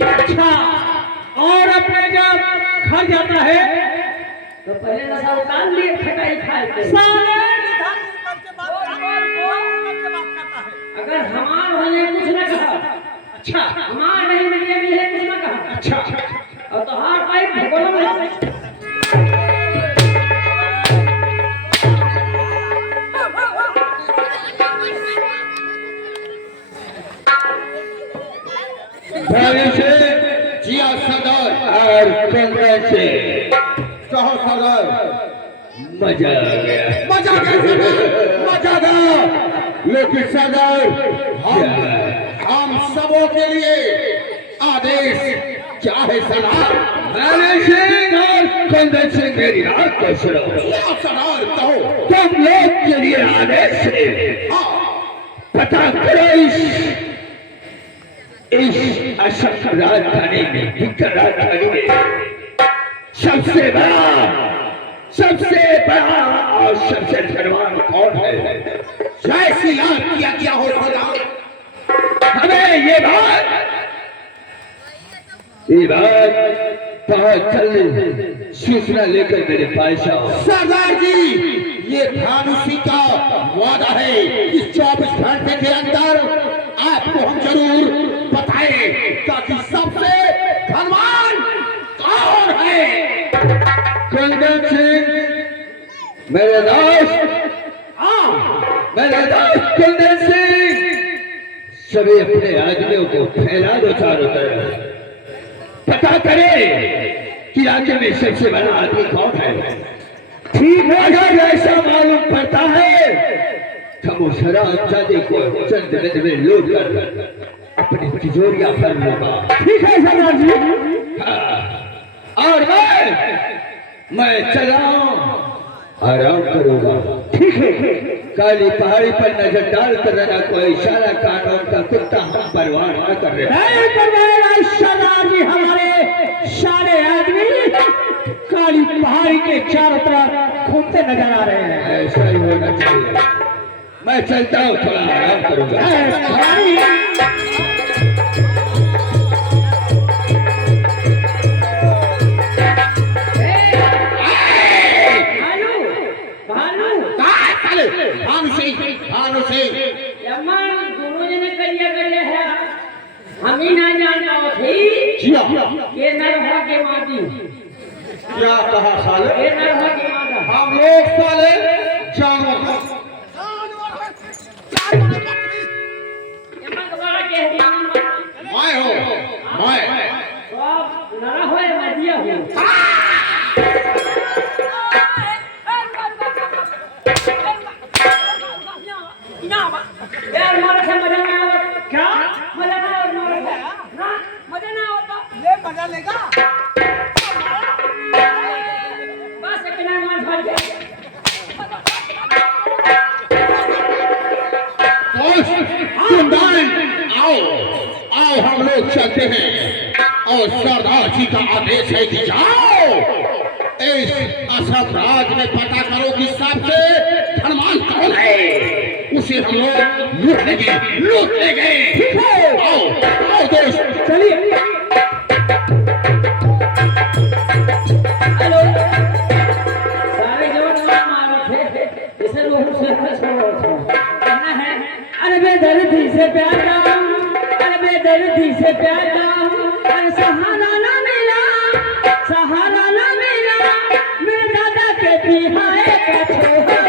अच्छा, और अपने जब घर जाता है तो पहले नशा उतार लिए खटाई खाए थे। अगर हमार होने कुछ न कहा, अच्छा हमार नहीं मिले भी है कुछ न कहा, अच्छा और तो हार पाई भगवान में से जिया सदर और कांग्रेस से कहो सदर मजा आ गया, मजा आ गया। लेकिन सदर हम सबों के लिए आदेश क्या है सदर? मैंने सिंह और कांग्रेस से मेरी बात को सुनो। सदर कहो। तुम लोग के लिए आदेश है, पता करो इस असम राजधानी में विक्टर राजधानी में सबसे बड़ा और सबसे धनवान कौन है? जय श्री राम क्या हो सदा हमें ये बात बहुत जल्दी सूचना लेकर मेरे पास आओ। सरदार जी, ये भानुसी का वादा है कि 24 घंटे के अंदर आपको हम जरूर बताएं ताकि सबसे धनवान कौन है। कुंदन सिंह मेरे दोस्त, मेरे दोस्त कुंदन सिंह, सभी अपने आदमियों को फैला दो चारों तरफ, पता करें कि राज्य में सबसे बड़ा आदमी कौन है। ठीक अगर ऐसा मालूम पड़ता है हम उस हरामजादे को चंद मिनट में लूट कर अपनी तिजोरियां भर लूंगा। ठीक है सरदार जी। और मैं चला आराम करूंगा। ठीक है। काली पहाड़ी पर नजर डाल कर रहना, कोई इशारा कानून का कुत्ता हम परवाह न कर रहे। सरदार जी, हमारे सारे आदमी काली पहाड़ी के चारों तरफ घूमते नजर आ रहे हैं। ऐसा ही होना चाहिए। मैं चलता हूँ, थोड़ा आराम करूंगा। हम ही ना जानता थे ये नरहा के माटी। क्या कहा साले? ये नरहा के माता। हम लोग साले जानवर मैं हो, मैं तो आप नरा हो या मदिया हो? यार मारे से मजा ना आवा क्या? मजा ना और मारे ना मजा ना होता ले मजा लेगा बस इतना मार भाग गया। आओ हम लोग चलते हैं और सरदार जी का आदेश है कि जाओ इस असम राज में पता करो कि सबसे धनवान कौन है, उसे हम लोग लूट लेंगे। आओ दोस्त चलिए। हेलो सारे जवान मारो थे इसे लोग से छोड़ो कहना है अरे बेदर्दी से प्यार का, अरे बेदर्दी से प्यार का, अरे सहारा ना मिला, सहारा ना मिला, मेरे दादा के बिहाए का छोरा।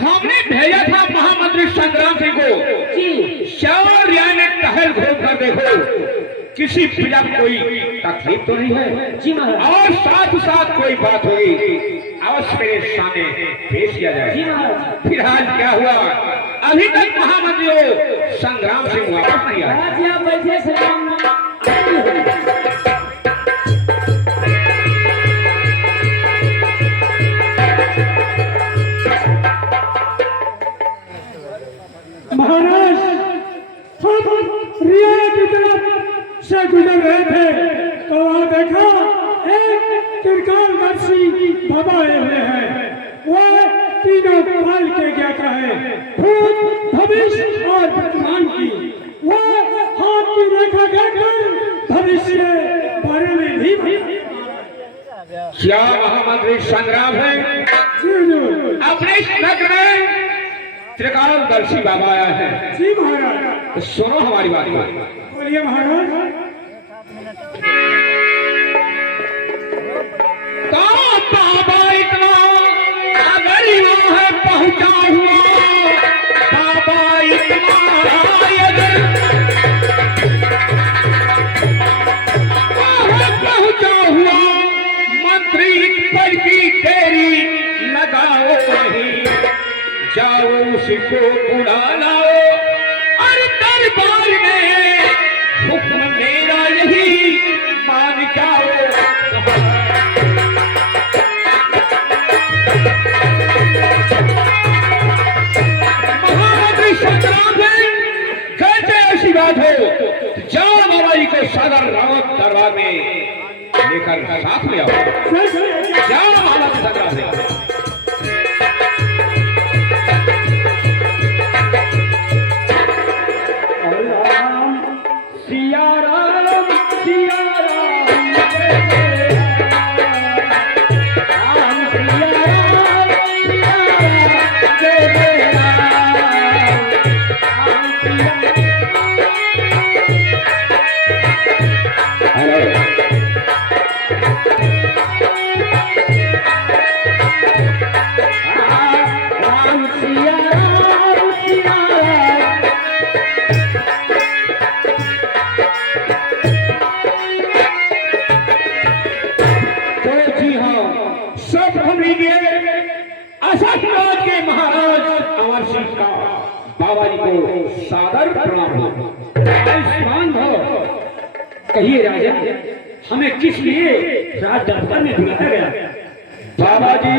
हमने भेजा था महामंत्री संग्राम सिंह को, श्यावर ने टहल घूम कर देखो किसी प्रजा कोई तकलीफ तो नहीं है जी महाराज। और साथ साथ कोई बात होगी अवश्य मेरे सामने पेश किया जाए जी महाराज। फिलहाल क्या हुआ, अभी तक महामंत्री संग्राम सिंह वापस नहीं आया। महाराज आप बैठे सलाम महाराज, हम रिया की तरफ से गुजर रहे थे तो वहां देखा एक त्रिकालदर्शी बाबा आए हुए हैं। वो तीनों काल के ज्ञाता है, भूत भविष्य और वर्तमान की। वो हाथ की रेखा कहकर भविष्य के बारे में भी क्या महामंत्री संग्राम है? अपने इस नगर में त्रिकालदर्शी बाबा आया है। जी महाराज। तो सुनो हमारी बात। बोलिए महाराज। तो बाबा इतना अगर वो है पहुंचा हुआ, बाबा इतना अगर पहुंचा हुआ, मंत्री पर की देरी लगाओ नहीं, जाओ उसको बुला लाओ और दरबार में हुक्म मेरा यही मान जाओ। महामंत्री संग्राम है, घर से ऐसी बात हो, जाओ बाबा को सदर रावत दरबार में लेकर साथ में आओ। जाओ महामंत्री संग्राम है। के महाराज अमर सिंह का बाबा जी को सादर प्रणाम हो। आयुष्मान भव। कहिए राजन, हमें किस लिए राज दरबार में बुलाया गया? बाबा जी